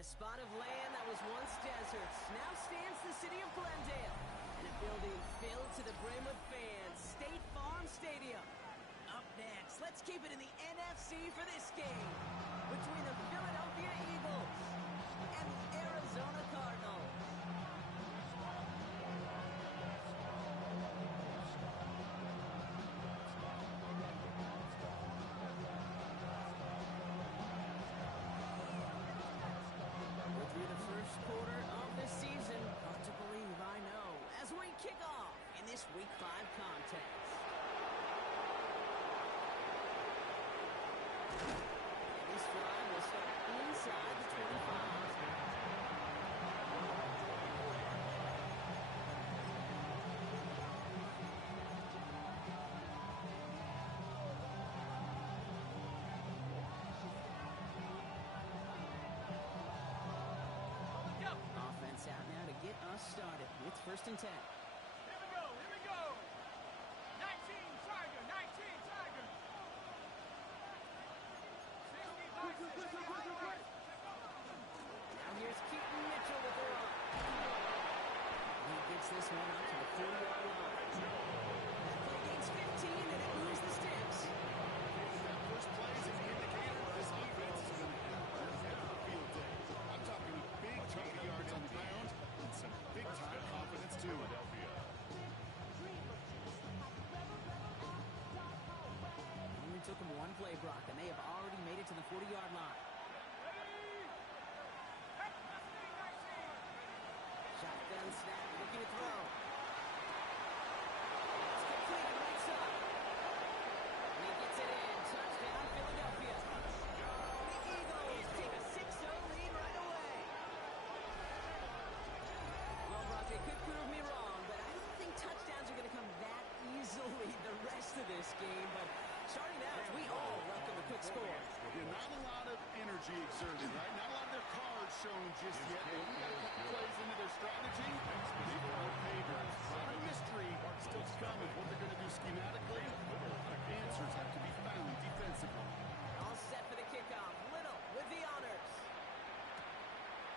a spot of land that was once deserts, now stands the city of Glendale. And a building filled to the brim with fans, State Farm Stadium. Up next, let's keep it in the NFC for this game between the Philadelphia Eagles and the Arizona Cardinals. Through the first quarter of the season, hard to believe, I know, as we kick off in this Week 5 contest. This drive will start inside the 25. Offense out now to get us started. It's 1st and 10. Here we go, here we go. 19 Tiger, 19 Tiger. 65. Now here's Keaton Mitchell with the run. He gets this one up to the 40-yard line. That play gains 15 and it moves the sticks. That first play is an indicator this defense is going to have a field day. I'm talking big chunk of yards on the ground and some big-time confidence, too. Only took him one play, Brock, and they have already made it to the 40-yard line. Shotgun snap, looking to throw. It's completed right side. And he gets it in. Touchdown, Philadelphia. The Eagles take a 6-0 lead right away. Well, Brock, they could prove me wrong, but I don't think touchdowns are going to come that easily the rest of this game. But starting out, we all welcome a quick score. Yeah, not a lot of energy exerted, right? Not a lot of their cards shown just yet. They only got a couple plays into their strategy. They've got pavers. A lot of mystery still to come with what they're going to do schematically. Answers have to be found defensively. All set for the kickoff. Little with the honors.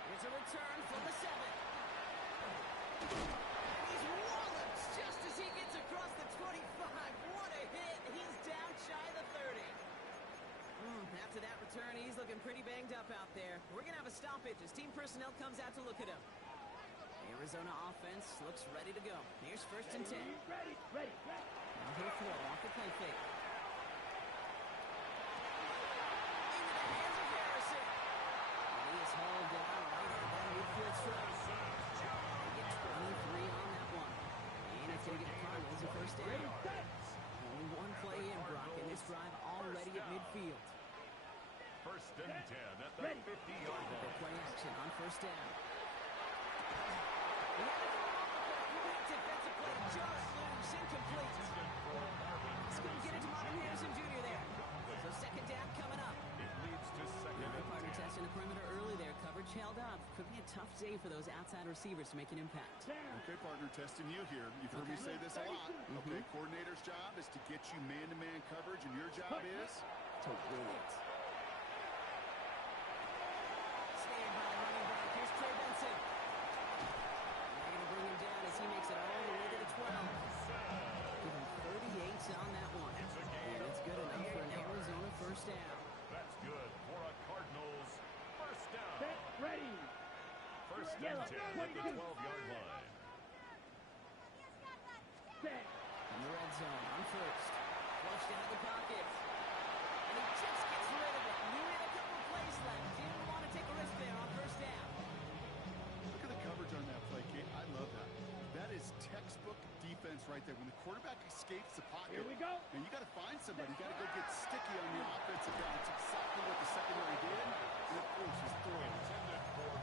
Here's a return from the 7. And he's walloped just as he gets across the 25. What a hit. He's down shy of the 30. After that return, he's looking pretty banged up out there. We're going to have a stoppage as team personnel comes out to look at him. Arizona offense looks ready to go. Here's 1st and 10. Ready. Now he'll throw off the play fake. Into the hands of Harrison. And he is hauled down right at that midfield strike. They get 23 on that one. And it's going to get the Cardinals a 1st down. Only one play in, Brock, and this drive already at midfield. 1st and 10 at the 50-yard line. Play action on 1st down. He had it all, but a defensive play just loose, incomplete. Let's go get it to Marvin Harrison Jr. there. So 2nd down coming up. It leads to 2nd and Partner 10. testing the perimeter early there. Coverage held up. Could be a tough day for those outside receivers to make an impact. Okay, partner, testing you here. You've heard me say this a lot. Okay, coordinator's job is to get you man-to-man coverage, and your job is to win it. Stand by running back. Here's Trey Benson. They're going to bring him down as he makes it all the way to the 12. Give him 38 on that one. And it's good enough for an Arizona 1st down. That's good for a Cardinals 1st down. Set, ready. 1st and 10 at the 12-yard line. Set. In the red zone on 1st. Flushed into the pocket. And he just gets rid of it. Knew he had a couple of plays left. Didn't want to take a risk there on 1st down. Look at the coverage on that play, Kate. I love that. That is textbook defense right there. When the quarterback escapes the pocket, Here we go. And you got to find somebody. You got to go get sticky on the offensive guy. It's exactly what the secondary did. And of course, his throw.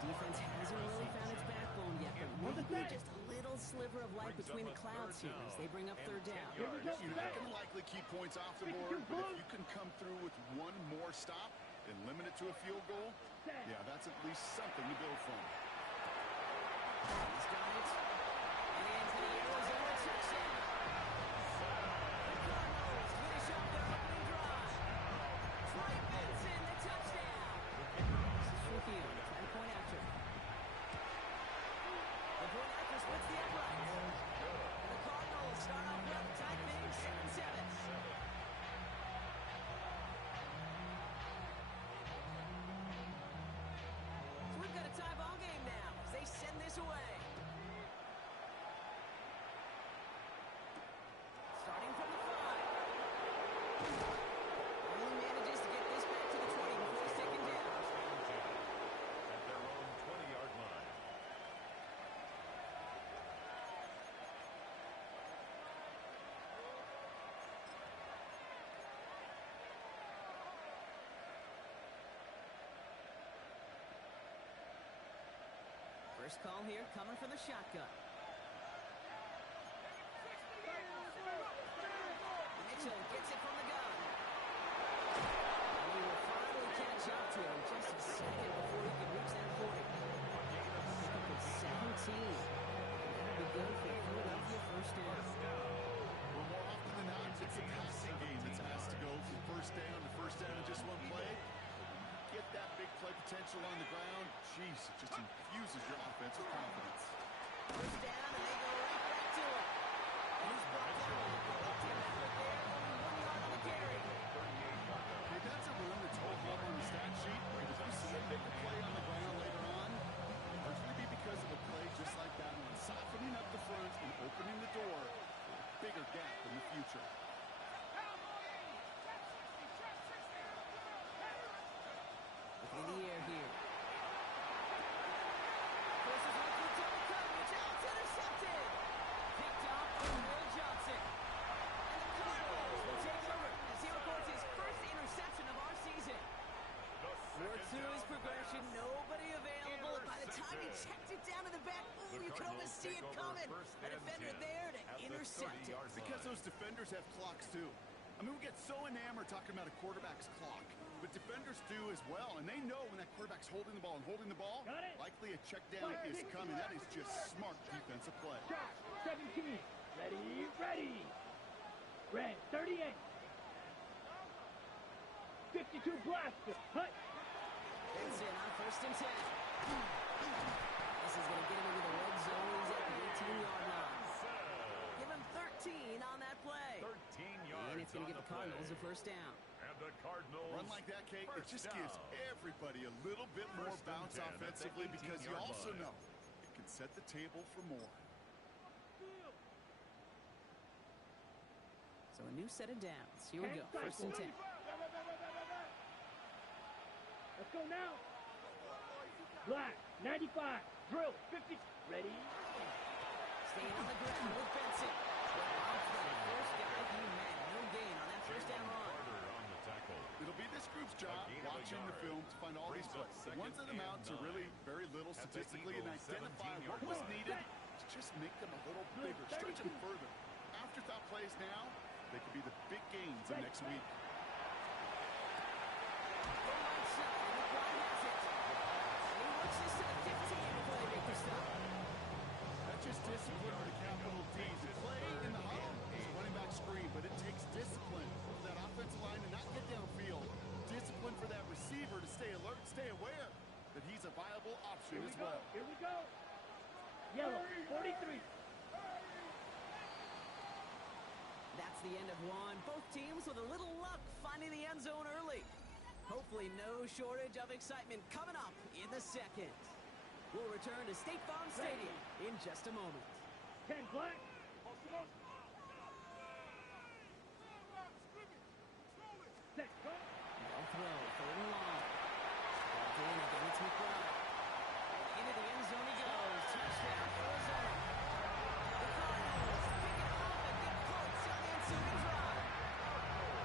Defense hasn't really found its backbone yet, but maybe just a little sliver of light between the clouds here as they bring up 3rd down. Here we go. You're not going to likely keep points off the board, but if you can come through with one more stop and limit it to a field goal, yeah, that's at least something to build from. He's got it. And into the Arizona touchdown. The Cardinals finish off their opening drive. Trey Benson, the touchdown. This is rookie on a 10-point away. Starting from the 5. Only manages to get this back to the 20 before he's taken down. At their own 20-yard line. First call here coming from the shotgun. Mitchell gets it from the gun. And he will finally catch up to him just a second before he can reach that 40. It's 17. That'll be good for Philadelphia first down. Well, more often than not, it's a passing game that's asked to go from first down to first down in just one play. Get that big play potential on the ground. Jeez, it just infuses your offensive confidence. First down, and they go right back to him. And he's brought down. Team effort there, only 1 yard on the carry. Hey, that's a run that's all home on the stat sheet. If you see a bigger play on the ground later on, it'll largely be because of a play just like that one, softening up the front and opening the door for a bigger gap in the future. In the air here. Forces one through double coverage. Now it's intercepted. Picked off by Will Johnson. And the Cardinals will take over as he records his first interception of our season. Worked through his progression. Nobody available. And by the time he checked it down to the back, ooh, you can almost see it coming. A defender there to intercept it. Because those defenders have clocks too. I mean, we get so enamored talking about a quarterback's clock, but defenders do as well, and they know when that quarterback's holding the ball, likely a check down is coming. That is just smart defensive play. 17. Ready. Red, 38. 52 blaster. Hut. It's in on first and 10. This is going to get him into the red zone. He's at the 18-yard line. Give him 13 on that play. 13 yards. And it's going to give the Cardinals a first down. And the Cardinals. Run like that, Kate, it just down. gives everybody a little bit more First and bounce 10 at the offensively because you 18-yard also line. know it can set the table for more. So a new set of downs. Here we go. First and 10. Let's go now. Black, 95. Drill, 50. Ready. Staying on the ground with Benson. First guy he met. No gain on that first down run. Carter on the tackle. It'll be this group's job watching the film to find all these plays. The ones that amount to really very little statistically and identify what was needed to just make them a little bigger, stretch them further. Afterthought plays now, they could be the big gains of next week. That's just discipline with a capital D. The play in the huddle is a running back screen, but it takes discipline for that offensive line to not get downfield. Discipline for that receiver to stay alert, stay aware that he's a viable option as well. Here we go. Yellow, 43. That's the end of one. Both teams with a little luck finding the end zone early. Hopefully no shortage of excitement coming up in the second. We'll return to State Farm Stadium in just a moment. 10 black. Set, go. Ball throw, third and long. Ball in again, it's McBride. Into the end zone he goes. Touchdown, Arizona. The Cardinals pick it off and get points on the ensuing drive.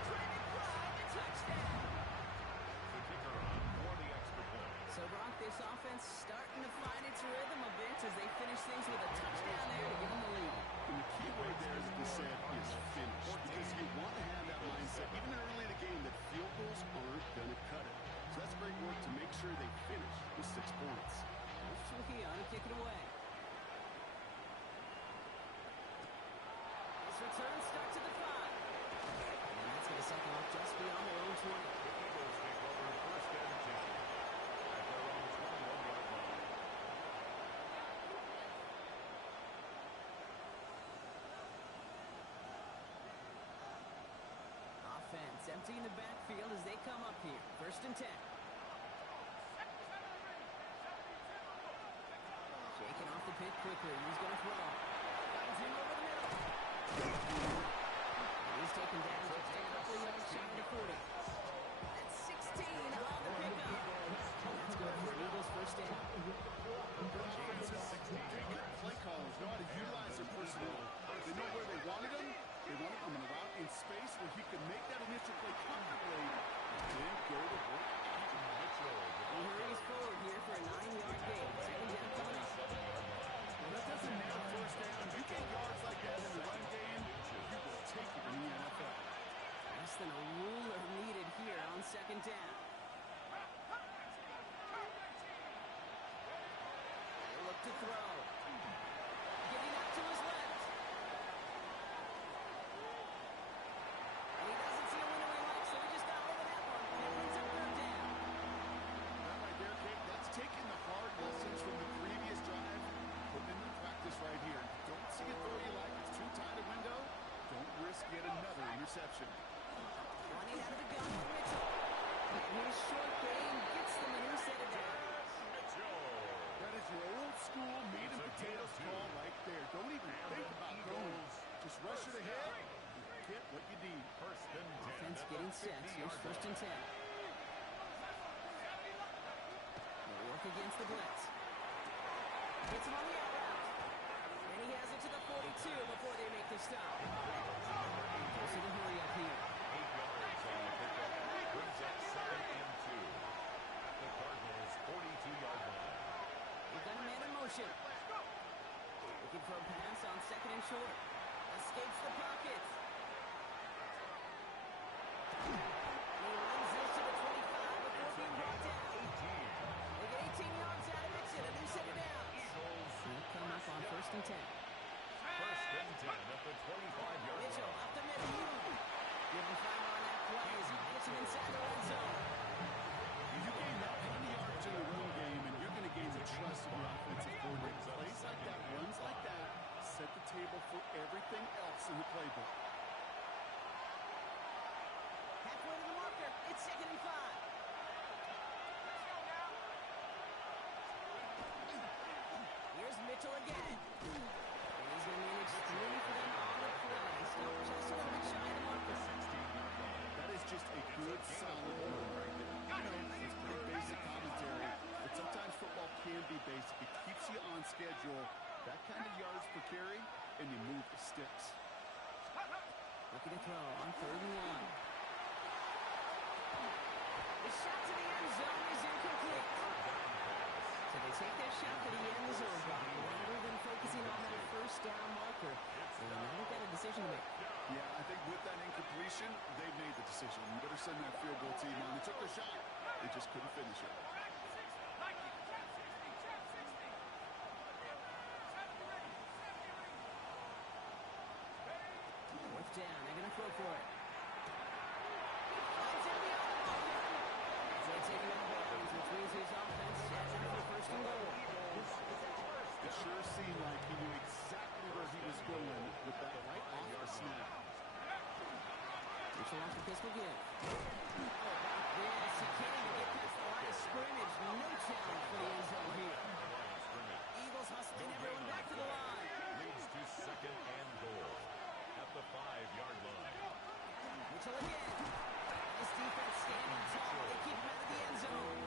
Trey McBride, the touchdown. The kicker on for the extra point. So, Brock, this offense starting to find its rhythm a bit as they finish things with a touchdown there to give them the lead. And the key word there, as we said, is finish. Because you want to have that mindset, even early in the game, that field goals aren't going to cut it. So that's great work to make sure they finish with 6 points. Fulchion to kick it away. This return starts at the 5. And that's going to set them up just beyond their own 20. The Eagles take over first and 10 at their own 21-yard line. Offense emptying the backfield as they come up here. First and 10. Shaking off the quickly. He's going to throw. Finds him over the middle. He's taken down just a couple yards shy of the 40. That's 16 on the pickup. That's good for Eagles first down. Play callers know how to utilize their personnel. They know where they wanted them. They wanted them in a route in space where he could make that initial play comfortably and then go to work. He hurries forward here for a 9-yard gain. Second down coming up. Well, that doesn't matter first down. You get yards like that in the run game, you will take it in the NFL. Less than a ruler needed here on second down. They look to throw. Getting out to his left. And he doesn't see a window he likes, so he just got rid of that one. And it brings up third down. That right there, Kate, that's taking the hard lessons from the previous drive, putting into practice right here. Don't see a throw you like. It's too tight a window. Don't risk yet another interception. Running out of the gun for Mitchell. And here's short gain, gets them a new set of downs. That is your old school meat and potatoes call right there. Don't even think about those. Just rush it ahead and get what you need. Offense getting set. Here's first and 10. They'll work against the blitz. Gets him on the out route. And he has it to the 42 before they make the stop. Close to the hurry up here. 8 yards on the pickup. Brings up 2nd and 2. At the Cardinals' 42-yard line. We've got a man in motion. Looking for a pass on second and short. Escapes the pocket. He runs this to the 25 before being brought down. They get 18 yards out of it and a new set of downs. They'll come up on first and 10. First and 10 at the 25-yard Mitchell line. up the middle. Give him 5 on that play as he gets him inside the red zone. You gain that many yards in the run game, and you're going to gain the trust of your offensive coordinator. Plays like that, runs like that, set the table for everything else in the playbook. Halfway to the marker. It's second and 5. Here's Mitchell again. And he's going to manage 3 for them on the play. Still just a little bit shy of the marker. That is just a good, solid run right there. It's pretty basic commentary, but sometimes football can be basic. It keeps you on schedule, that kind of yards per carry, and you move the sticks. Looking to throw on third and 1. The shot to the end zone is incomplete. So they take their shot to the end zone, rather than focusing on that first down marker. And now they've got a decision to make. Yeah, I think with that incompletion, they made the decision. You better send that field goal team on. They took their shot. They just couldn't finish it. Fourth down. They're going to throw for it. Finds him beyond the ball. They take him out of bounds, which means his offense has him for first and goal. It sure seemed like he knew exactly where he was going with that right off the snap. Mitchell off the pistol give. Yes, he can't even get past the line of scrimmage. No challenge for the end zone here. Eagles hustling everyone back to the line. Leads to 2nd and goal at the 5-yard line. Mitchell again. This defense standing tall. They keep him out of the end zone.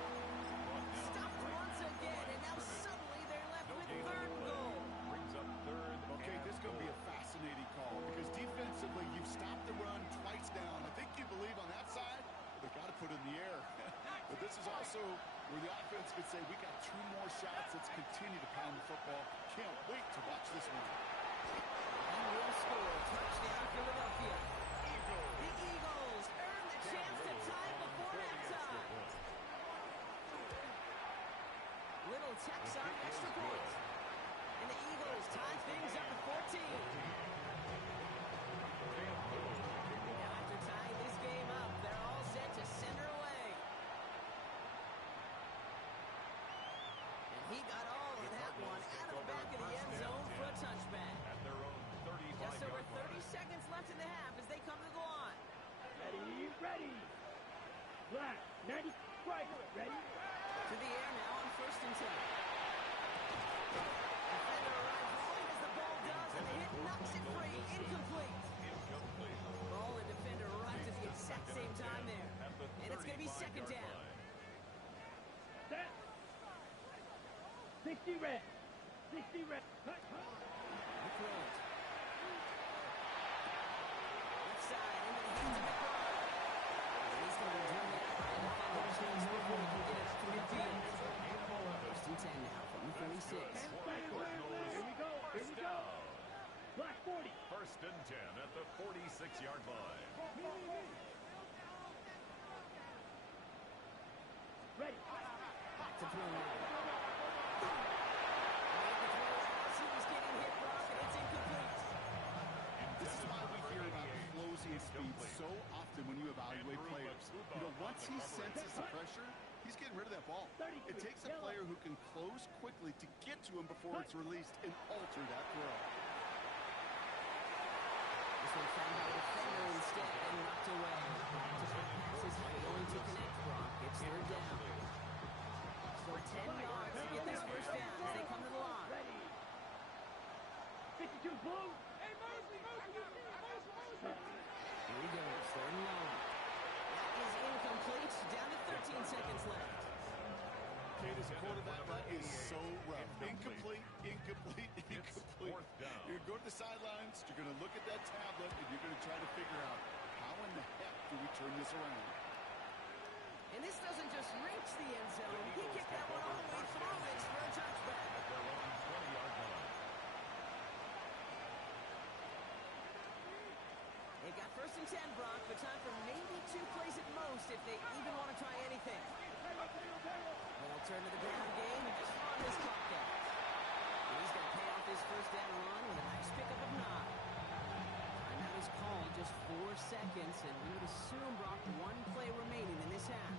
Stopped once again, and now suddenly they're left with third and goal. Brings up 3rd. Okay, this is going to be a fascinating call because defensively, you've stopped the run twice down. I think you believe on that side, they've got to put it in the air. But this is also where the offense could say, we got 2 more shots. Let's continue to pound the football. Can't wait to watch this one. He will score. Touchdown, Philadelphia. The Eagles earn the chance to tie before halftime. Little tax on extra points. And the Eagles tie things up at 14. Now after tying this game up, they're all set to center away. And he got all of that one out of the back of the end zone for a touchback. At their own 35-yard Just over 30 line. seconds left in the half as they come to the line. Ready. Black, 90, right, ready. To the air now on first and 10. Defender 60 red. 60 red. Cut. The throw it. Left side into the hands of McBride. And he's going to be driven out by the defender's hands before he can get it up to midfield. First and 10 now from the 36. Here we go. Here we go. Black 40. First and 10 at the 46-yard line. Ready. Back to throw now. He was getting hit, Brock, and it's incomplete. This is why we hear about explosive speed so often when you evaluate players. You know, once he senses the pressure, he's getting rid of that ball. It takes a player who can close quickly to get to him before it's released and alter that throw. This one found by the defender instead and knocked away. Pass is failing to connect, Brock. It's third down. So 10 yards to get this first down as they come to the line. Ready. 52 blue. Here we go, third and long. That is incomplete. Down to 13 seconds left. Kate, as a quarterback, that is so rough. Incomplete. You're going to the sidelines, you're going to look at that tablet, and you're going to try to figure out how in the heck do we turn this around. And this doesn't just reach the end zone. He kicked that one all the way through. It's for a touchback. At their own 20-yard line. They've got first and 10, Brock, but time for maybe 2 plays at most if they even want to try anything. They'll turn to the ground game and just run this clock out. And he's going to pay off his first down run with a nice pickup of 9. Timeout is called, just 4 seconds, and we would assume, Brock, 1 play remaining in this half.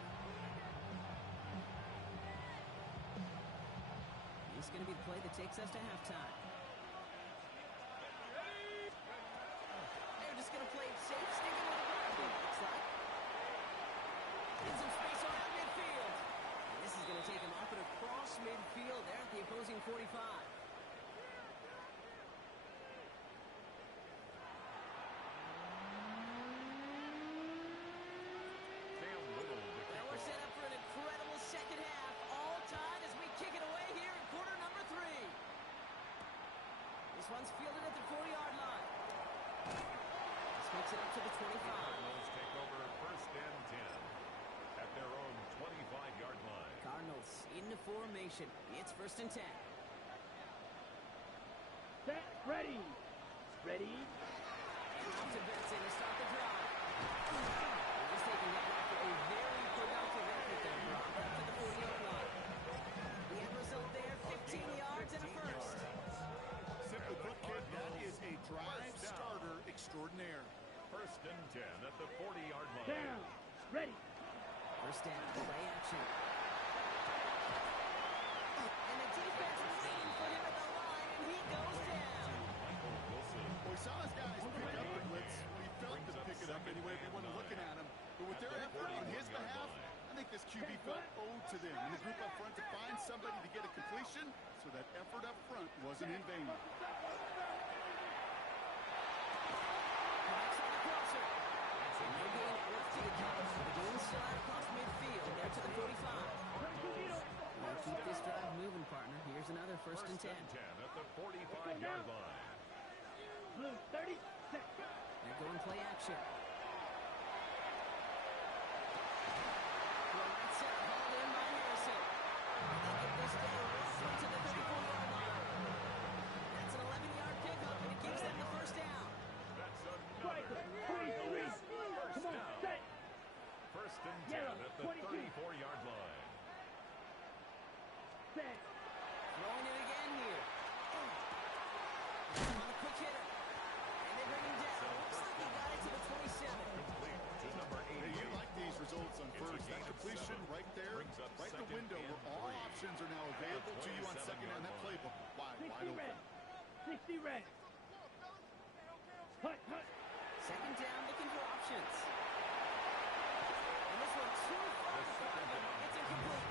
This is going to be the play that takes us to halftime. They're just going to play it safe, sticking with the ground game, looks like. Get some space around midfield. And this is going to take him off and across midfield there at the opposing 45. Well, we're set up for an incredible second half. All tied as we kick it away here in quarter number 3. This one's fielded at the 40-yard line. This makes it up to the 25. Cardinals take over first and 10 at their own 25-yard line. Cardinals into formation. It's first and 10. Set. Ready. Ready. And off to Benson to start the drive. We're just taking that after a very productive effort there, Brock, up to the 40-yard line. The end result there, 15 yards and a first. Simply put, kid, that is a drive starter extraordinaire. First and 10 at the 40-yard line. Down. Ready. First down, play action. And the defense waiting for him at the line, and he goes down. Michael Wilson. Well, we saw his guys pick up the blitz. We felt to pick it up anyway. They wasn't looking at him. But with their effort on his behalf, I think this QB felt owed to them. And the group up front to find somebody to get a completion, so that effort up front wasn't in vain. Backs on the crosser. And no gain left to the cover. The gain's still out across midfield, there to the 45. We'll keep this drive moving, partner. Here's another first and 10. at the 45-yard line. Blue. 30. Set. They go and play action. Well, that's it. Hauled in by Harrison. And they get this down right to the 34-yard line. That's an 11-yard pickup, and it gives them the first down. That's Striker. another 23. Come on. Set. first and 10 Yellow, at the 22. 34-yard line. Set. Throwing it again here. On a quick hitter. And they bring him down. Looks like he got it to the 27. Complete to number 80. Hey, you like these results on first. That completion right there, right in the window where all options are now available to you on second down. That playbook wide 60 red. open. 60 red. Hut. Second down, looking for options. And this one too far in front of him. It's incomplete.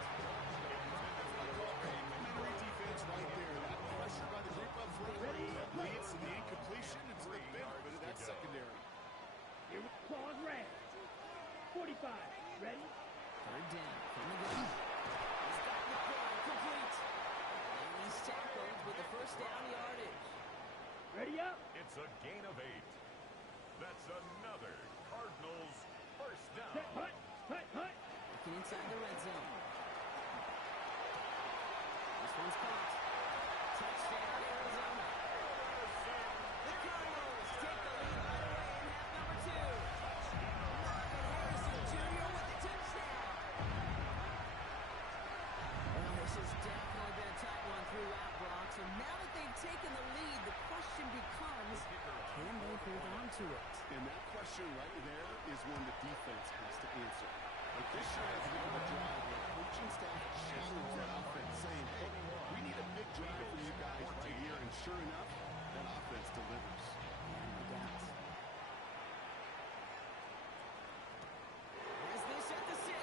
Complimentary defense right there. That pressure by the group up front leads to the incompletion and to the benefit of that secondary. Here we claws red. 45. Ready. Third down from the gun. He's got the play complete. And Ready up. It's a gain of 8. That's another Cardinals first down. Set, hut, hut, hut. Looking inside the red zone. This one's caught. Touchdown, Arizona. The Cardinals take the lead right away in half number 2. Marvin Harrison Jr. with the touchdown. Well, this has definitely been a tight one throughout, Brock. So now that they've taken the lead, the question becomes, can they hold on to it? And that question right there is one the defense has to answer. Like this sure has been a drive where coaching staff challenged that offense, saying, hey, we need a big drive from you guys right here. And sure enough, that offense delivers. And no doubt. Has this at the 6.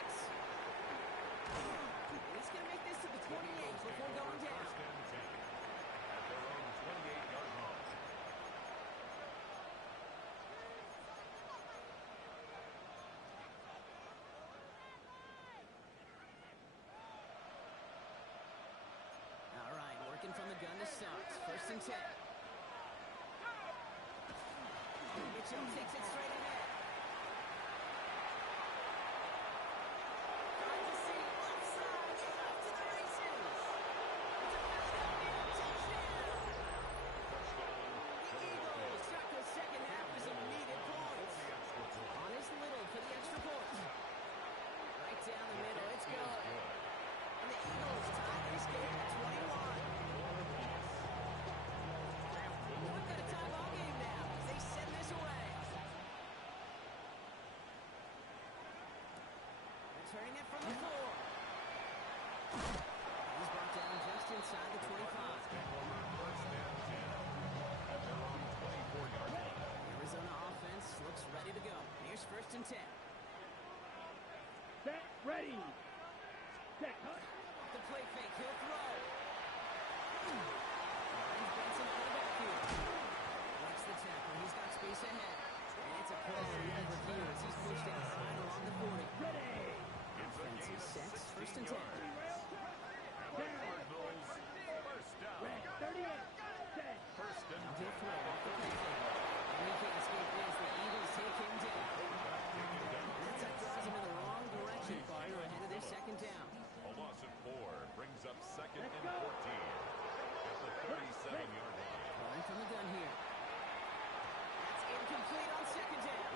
And he's going to make this to the 28 before going down. First and 10 at their own 28-yard line. All right, working from the gun to start. First and 10. Mitchell takes it straight ahead. Trying to see left side and off to the races. It's a Philadelphia touchdown. The Eagles start the second half with some needed points. On his Little for the extra point. Right down the middle, it's good. And the Eagles tie this game at 21. We've got a tie ball game now as they send this away. Returning it from the 4. He's brought down just inside the 25. First and 10 at their own 24-yard line. Arizona offense looks ready to go. Here's first and 10. Set, ready. Set, hut. The play fake, he'll throw. Finds Benson out of the backfield. Breaks the tackle, he's got space ahead. And it's a play for number 2 as he's pushed outside along the 40. Ready. Offense is set, first and 10. Cardinals first down. Red, 38. Set. First and Now 10. he'll throw off the play fake. And he can't escape this. The Eagles take him down. That throws him in the wrong direction, Carter, ahead of their second down. A loss of 4 brings up second and 14 at the 37-yard line. Calling from the gun here. That's incomplete on second down.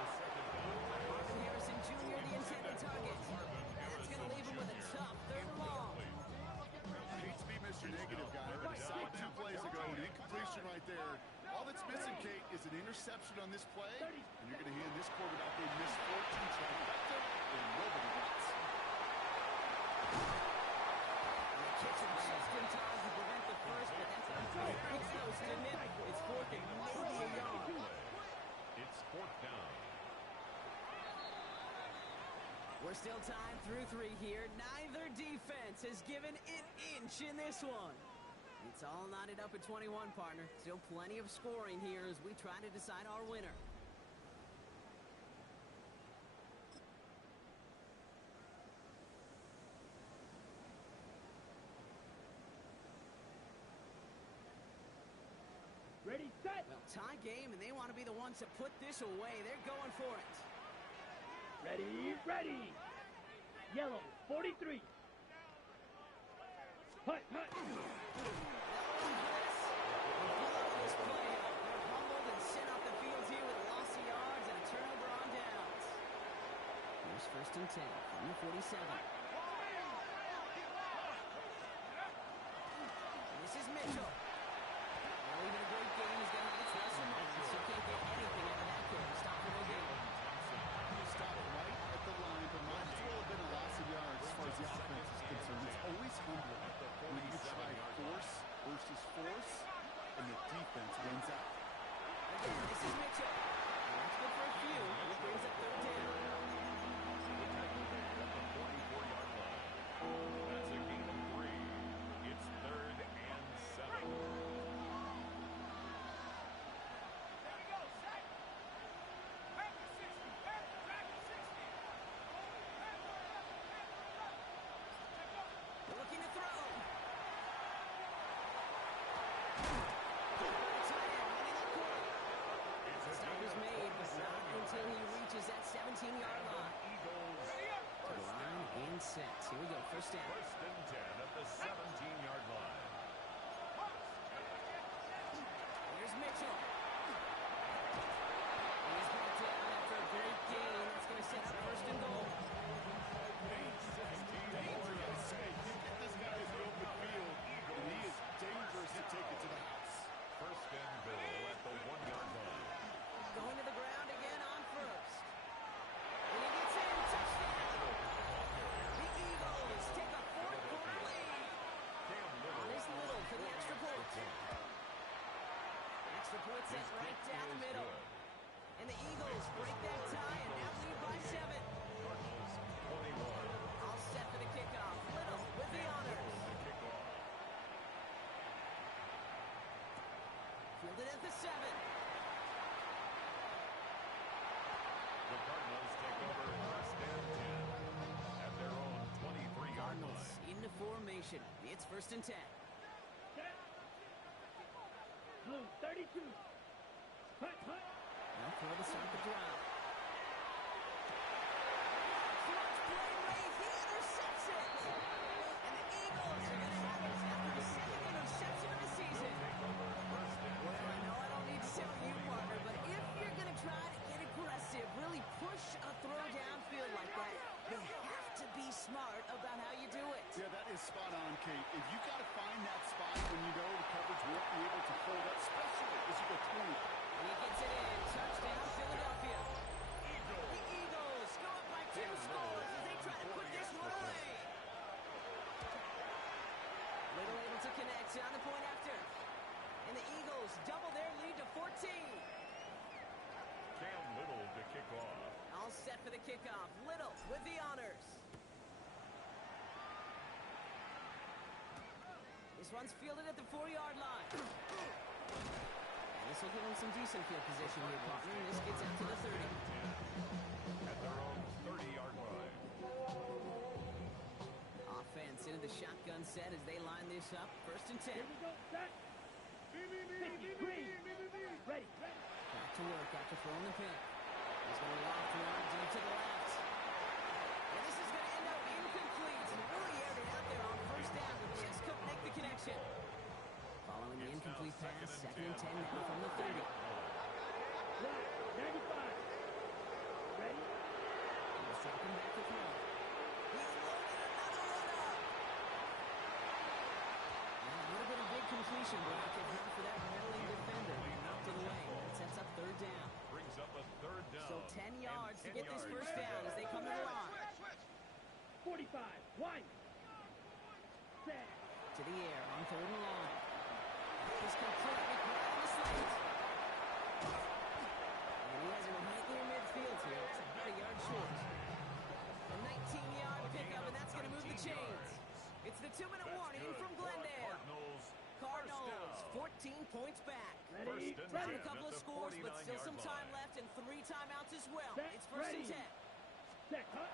Marvin Harrison Jr., the intended target. That's going to leave him with a tough third and long. I hate to be Mr. Negative guy, but he saw it 2 plays ago, an incompletion right there. All that's missing, Kate, is an interception on this play, and you're going to hand this quarterback a missed 14 trifecta, and nobody wins. And the kitchen just in time to prevent the first, but that's very close, didn't it? It's fourth and maybe a yard. It's fourth down. We're still tied through 3 here. Neither defense has given an inch in this one. It's all knotted up at 21, partner. Still plenty of scoring here as we try to decide our winner. Ready, set. Well, tie game, and they want to be the ones to put this away. They're going for it. Ready, ready. Yellow, 43. Hut, hut. This play up. They're humbled and sent off the field here with a loss of yards and a turnover on downs. Here's first and 10 from the 47. And this is Mitchell. Well, even a great game is going to have its lesson moments. You can't get anything out of that kid. Stop for no gain. Stop right at the line, but might as well have been a loss of yards as far as the offense is concerned. It's always humbling when you try force versus force, and the defense wins out. Again, this is Mitchell. And that's good for a few. It brings up third down. At the 44-yard first down. First and 10 at the 17-yard line. Here's Mitchell. He's brought down after a great gain. That's going to set up first and goal. This guy is the open field, and he is dangerous to take it to the house. First and goal at the 1-yard line. Going to the ground again on first. And he gets in. Touchdown. The Eagles take a 4-quarter lead. On his Little for the extra point. Extra point set right down the middle. And the Eagles break that tie and now lead by 7. Cardinals 21. All set for the kickoff. Little with the honors. Fielded at the 7. The Cardinals take over first and 10 at their own 23-yard Cardinals line. into formation. It's first and 10. Blue 32. Hut, hut. Now throw to start the drive. Throws play late. He intercepts it. And the Eagles are going to have it after the second interception of the season. Well, I know I don't need to tell you, partner, but if you're going to try to get aggressive, really push a throw downfield like that, you have to be smart about how you do it. Yeah, that is spot on, Kate. If you got to find that spot when you know the coverage won't be able to fold up, especially as you go 20. And he gets it in. Touchdown, Philadelphia. The Eagles go up by 2 scores as they try to put this one away. Little able to connect on the point after. And the Eagles double their lead to 14. Cam Little to kick off. All set for the kickoff. Little with the honors. This one's fielded at the 4-yard line. And this will give them some decent field position here, partner. And this gets out to the 30. At their own 30-yard line. Offense into the shotgun set as they line this up. First and 10. Here we go. Set. 50. Green. Ready. Back to work after throwing the pin. He's going to loft one deep to the left. And this is going to end up incomplete. And really aired it out there on first down, but just couldn't make the connection. Following the incomplete pass, second and 10 now from the 30. Right. 95. Ready. He's dropping back to throw. He's loaded another one up. And a little bit of big completion, Brock, if not for that meddling defender. Knocked it away. It sets up third down. Brings up a third down. So 10 yards to 10 get this yards. first down as they come to the line. 45. White. Set. To the air on third and long. He's completely caught on the slate. And he has him right near midfield here. It's about a yard short. A 19-yard pickup, and that's going to move the chains. It's the 2-minute warning from Glendale. Cardinals, 14 points back. Ready. Down a couple of scores, but still some time left and 3 timeouts as well. Set. It's first and 10. Set. Hut.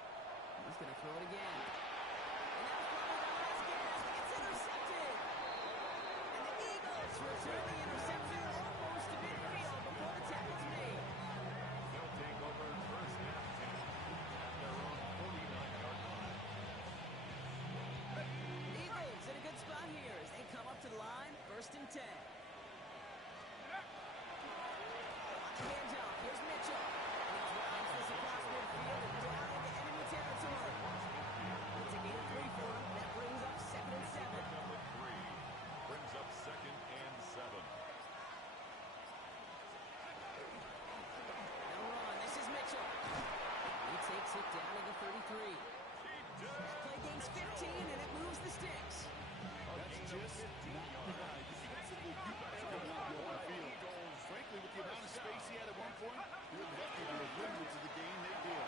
He's going to throw it again. And that was probably the last gasp. It's intercepted. And the Eagles return the interception almost to midfield before the tackle's made. They'll take over first and 10 at their own 49-yard line. Eagles in a good spot here as they come up to the line. First and 10. Hands off. Here's Mitchell. And he drives this across midfield and down into enemy territory. It's a gain of 3 for him. That brings up second and 7. Number 3 brings up second and 7. Now run. This is Mitchell. He takes it down to the 33. Play gains 15 and it moves the sticks. That's just not the guy. Defensively, you better not go on the field. Frankly, with the amount of space he had at one point, you're lucky to have limited to the game they did.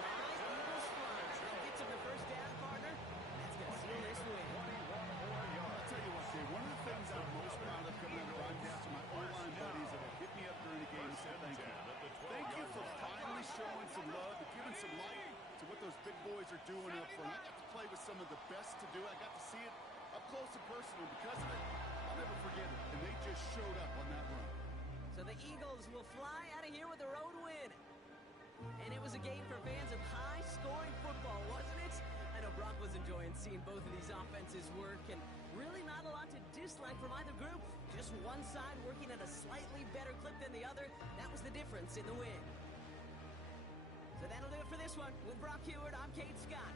Fly, Eagles fly. That gets him the first down, partner. And that's going to seal this win. I'll tell you what, Dave, one of the things I'm most proud of coming out of broadcast are my O-line buddies that have hit me up during the game and said thank you. Thank you for finally showing some love and giving some light to what those big boys are doing up front. I got to play with some of the best to do it. I got to see it up close and personal. Because of it, I'll never forget it. And they just showed up on that run. So the Eagles will fly out of here with a road win. And it was a game for fans of high-scoring football, wasn't it? I know Brock was enjoying seeing both of these offenses work, and really not a lot to dislike from either group. Just one side working at a slightly better clip than the other. That was the difference in the win. So that'll do it for this one. With Brock Heward, I'm Kate Scott.